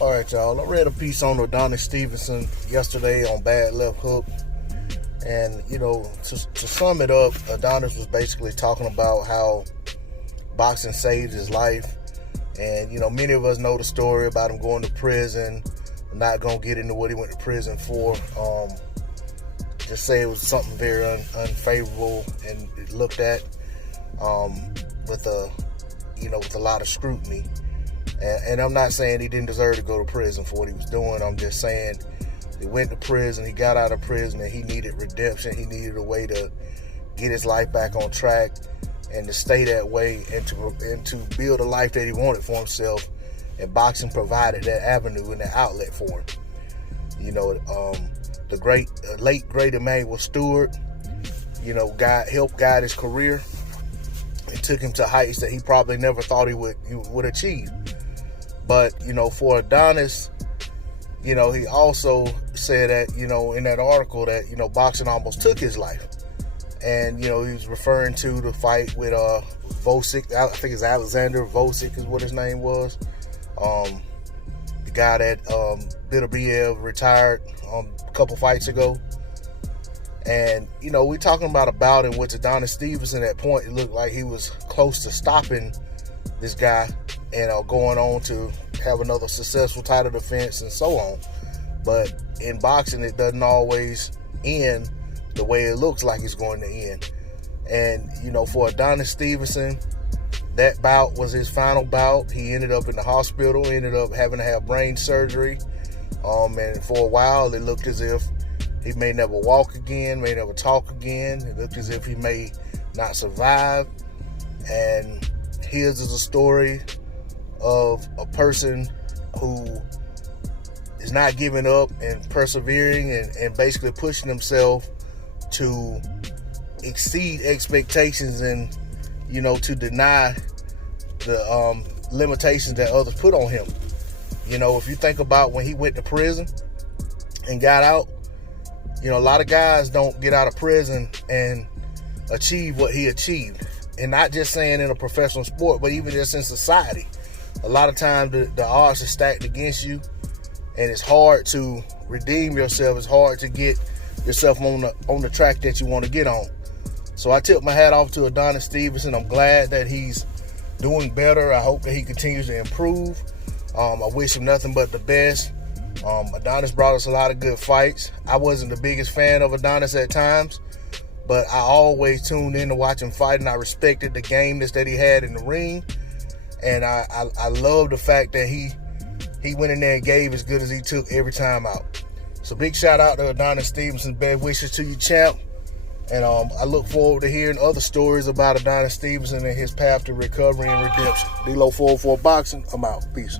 All right, y'all. I read a piece on Adonis Stevenson yesterday on Bad Left Hook. And, to sum it up, Adonis was basically talking about how boxing saved his life. And, many of us know the story about him going to prison. I'm not going to get into what he went to prison for. Just say it was something very unfavorable and looked at with a lot of scrutiny. And I'm not saying he didn't deserve to go to prison for what he was doing. I'm just saying he went to prison, he got out of prison, and he needed redemption. He needed a way to get his life back on track and to stay that way and to build a life that he wanted for himself. And boxing provided that avenue and that outlet for him. The late great Emmanuel Stewart, helped guide his career. It took him to heights that he probably never thought he would achieve. But, for Adonis, he also said that, in that article that, boxing almost took his life. And, he was referring to the fight with Vosic. I think it's Alexander Vosic is what his name was. The guy that Bitterbiev retired a couple fights ago. And, we're talking about a bout in which Adonis Stevenson, at point, it looked like he was close to stopping this guy and going on to have another successful title defense and so on. But in boxing, it doesn't always end the way it looks like it's going to end. And, for Adonis Stevenson, that bout was his final bout. He ended up in the hospital, ended up having to have brain surgery. And for a while, it looked as if he may never walk again, may never talk again. It looked as if he may not survive. And his is a story of a person who is not giving up and persevering and basically pushing himself to exceed expectations and, to deny the limitations that others put on him. If you think about when he went to prison and got out, a lot of guys don't get out of prison and achieve what he achieved. And not just saying in a professional sport, but even just in society. A lot of times the odds are stacked against you, and it's hard to redeem yourself. It's hard to get yourself on the track that you want to get on. So I tip my hat off to Adonis Stevenson. I'm glad that he's doing better. I hope that he continues to improve. I wish him nothing but the best. Adonis brought us a lot of good fights. I wasn't the biggest fan of Adonis at times, but I always tuned in to watch him fight, and I respected the gameness that he had in the ring. And I love the fact that he went in there and gave as good as he took every time out. So big shout out to Adonis Stevenson. Best wishes to you, champ. And I look forward to hearing other stories about Adonis Stevenson and his path to recovery and redemption. D-Lo 404 Boxing, I'm out. Peace.